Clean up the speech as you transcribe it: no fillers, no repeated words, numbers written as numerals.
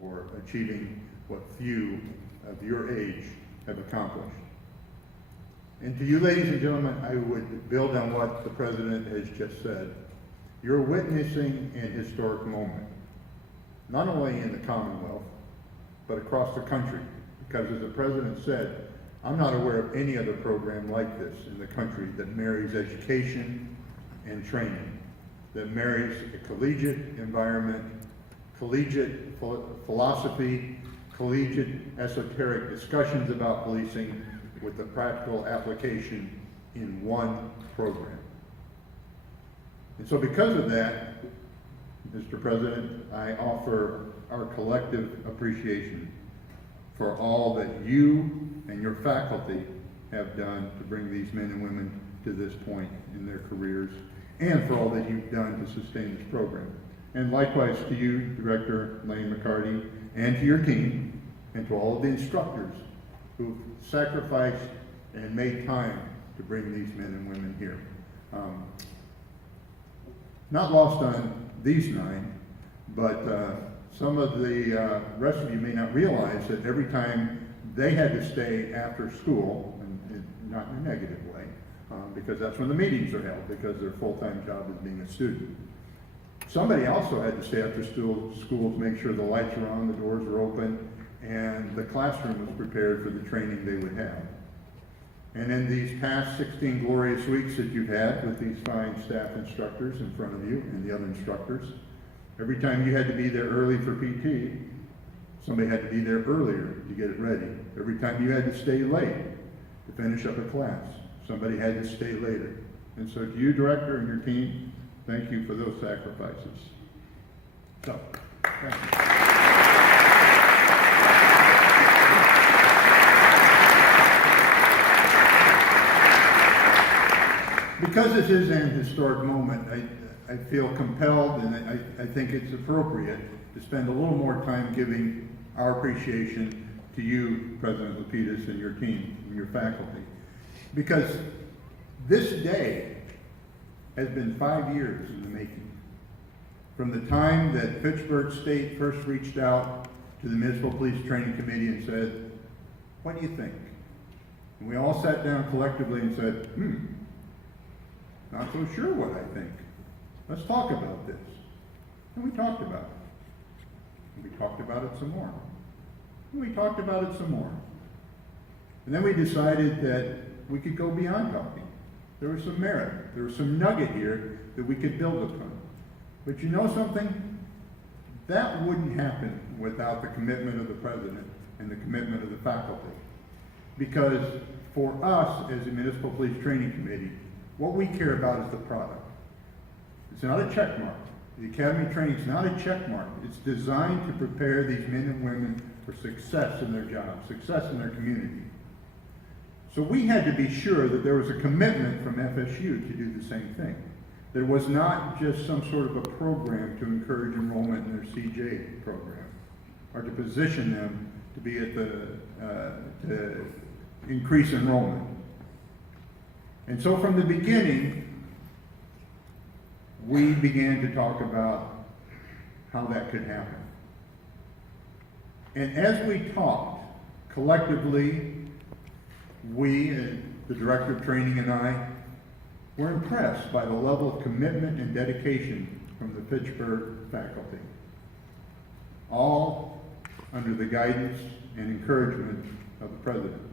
for achieving what few of your age have accomplished. And to you, ladies and gentlemen, I would build on what the President has just said. You're witnessing an historic moment, not only in the Commonwealth, but across the country. Because as the President said, I'm not aware of any other program like this in the country that marries education and training, that marries a collegiate environment, collegiate philosophy, collegiate esoteric discussions about policing with the practical application in one program. And so because of that, Mr. President, I offer our collective appreciation for all that you and your faculty have done to bring these men and women to this point in their careers, and for all that you've done to sustain this program. And likewise to you, Director Lane McCarty, and to your team, and to all of the instructors who've sacrificed and made time to bring these men and women here. Not lost on these 9, but some of the rest of you may not realize that every time they had to stay after school, and not in a negative way, because that's when the meetings are held, because their full-time job is being a student. Somebody also had to stay after school to make sure the lights are on, the doors are open, and the classroom was prepared for the training they would have. And in these past 16 glorious weeks that you've had with these fine staff instructors in front of you and the other instructors, every time you had to be there early for PT, somebody had to be there earlier to get it ready. Every time you had to stay late to finish up a class, somebody had to stay later. And so to you, Director, and your team, thank you for those sacrifices. So, thank you. Because this is an historic moment, I feel compelled, and I think it's appropriate to spend a little more time giving our appreciation to you, President Lapidus, and your team, and your faculty. Because this day has been 5 years in the making. From the time that Fitchburg State first reached out to the Municipal Police Training Committee and said, what do you think? And we all sat down collectively and said, not so sure what I think. Let's talk about this. And we talked about it. And we talked about it some more. And we talked about it some more. And then we decided that we could go beyond talking. There was some merit. There was some nugget here that we could build upon. But you know something? That wouldn't happen without the commitment of the President and the commitment of the faculty. Because for us as a Municipal Police Training Committee, what we care about is the product. It's not a check mark. The Academy training is not a check mark. It's designed to prepare these men and women for success in their jobs, success in their community. So we had to be sure that there was a commitment from FSU to do the same thing. There was not just some sort of a program to encourage enrollment in their CJ program, or to position them to be at to increase enrollment. And so from the beginning, we began to talk about how that could happen. And as we talked, collectively, we, the Director of Training and I, were impressed by the level of commitment and dedication from the Fitchburg faculty, all under the guidance and encouragement of the President.